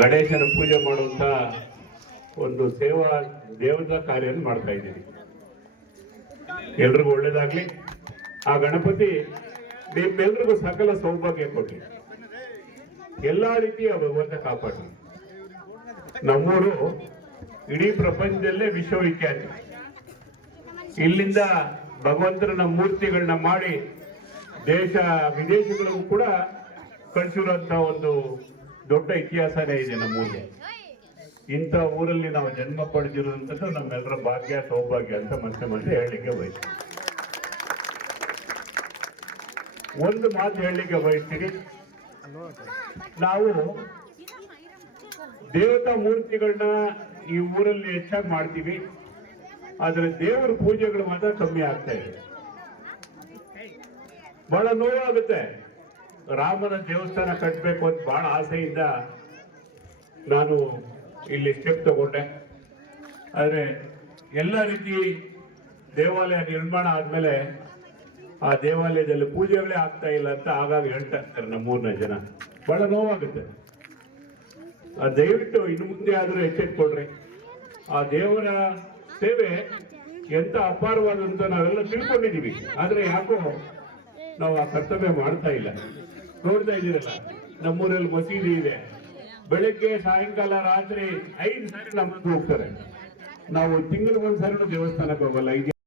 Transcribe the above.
ಗಣೇಶನ ಪೂಜೆ ಮಾಡುವಂತ ಒಂದು ಸೇವಾ ದೇವತಾ ಕಾರ್ಯವನ್ನು ಮಾಡ್ತಾ ಇದ್ದೀನಿ. ಎಲ್ರಿಗೂ ಒಳ್ಳೇದಾಗ್ಲಿ. ಆ ಗಣಪತಿ ನಿಮ್ಮೆಲ್ರಿಗೂ ಸಕಲ ಸೌಭಾಗ್ಯ ಕೊಡ್ಲಿ, ಎಲ್ಲಾ ರೀತಿಯ ಭಗವಂತ ಕಾಪಾಡಲಿ. ನಮ್ಮೂರು ಇಡೀ ಪ್ರಪಂಚದಲ್ಲೇ ವಿಶ್ವವಿಖ್ಯಾತಿ. ಇಲ್ಲಿಂದ ಭಗವಂತನ ಮೂರ್ತಿಗಳನ್ನ ಮಾಡಿ ದೇಶ ವಿದೇಶಗಳಿಗೂ ಕೂಡ ಕಳಿಸಿರುವಂತ ಒಂದು ದೊಡ್ಡ ಇತಿಹಾಸನೇ ಇದೆ ನಮ್ಮೂರಿಗೆ. ಇಂಥ ಊರಲ್ಲಿ ನಾವು ಜನ್ಮ ಪಡೆದಿರುವಂಥದ್ದು ನಮ್ಮೆಲ್ಲರ ಭಾಗ್ಯ ಸೌಭಾಗ್ಯ ಅಂತ ಮತ್ತೆ ಹೇಳಲಿಕ್ಕೆ ಬಯಸ್ತೀನಿ. ಒಂದು ಮಾತು ಹೇಳಲಿಕ್ಕೆ ಬಯಸ್ತೀನಿ, ನಾವು ದೇವತಾ ಮೂರ್ತಿಗಳನ್ನ ಈ ಊರಲ್ಲಿ ಹೆಚ್ಚಾಗಿ ಮಾಡ್ತೀವಿ, ಆದ್ರೆ ದೇವರ ಪೂಜೆಗಳು ಮಾತ್ರ ಕಮ್ಮಿ ಆಗ್ತಾ ಇದೆ. ಬಹಳ ನೋವಾಗುತ್ತೆ. ರಾಮನ ದೇವಸ್ಥಾನ ಕಟ್ಟಬೇಕು ಅಂತ ಬಹಳ ಆಸೆಯಿಂದ ನಾನು ಇಲ್ಲಿ ಸ್ಟೆಪ್ ತಗೊಂಡೆ. ಆದರೆ ಎಲ್ಲ ರೀತಿ ದೇವಾಲಯ ನಿರ್ಮಾಣ ಆದ್ಮೇಲೆ ಆ ದೇವಾಲಯದಲ್ಲಿ ಪೂಜೆಗಳೇ ಆಗ್ತಾ ಇಲ್ಲ ಅಂತ ಆಗಾಗ ಹೇಳ್ತಾ ಇರ್ತಾರೆ ನಮ್ಮೂರಿನ ಜನ. ಬಹಳ ನೋವಾಗುತ್ತೆ. ದಯವಿಟ್ಟು ಇನ್ನು ಮುಂದೆ ಆದರೂ ಎಚ್ಚೆತ್ಕೊಳ್ರಿ. ಆ ದೇವರ ಸೇವೆ ಎಂತ ಅಪಾರವಾದಂತ ನಾವೆಲ್ಲ ತಿಳ್ಕೊಂಡಿದೀವಿ, ಆದ್ರೆ ಯಾಕೋ ನಾವು ಆ ಕರ್ತವ್ಯ ಮಾಡ್ತಾ ಇಲ್ಲ. ನೋಡ್ತಾ ಇದ್ದೀರಲ್ಲ, ನಮ್ಮೂರಲ್ಲಿ ಮಸೀದಿ ಇದೆ. ಬೆಳಗ್ಗೆ ಸಾಯಂಕಾಲ ರಾತ್ರಿ 5 ಸಾರಿ ನಮ್ಮದು ಹೋಗ್ತಾರೆ. ನಾವು ತಿಂಗಳಿಗೊಂದ್ಸಾರಿ ದೇವಸ್ಥಾನಕ್ಕೆ ಹೋಗಲ್ಲ.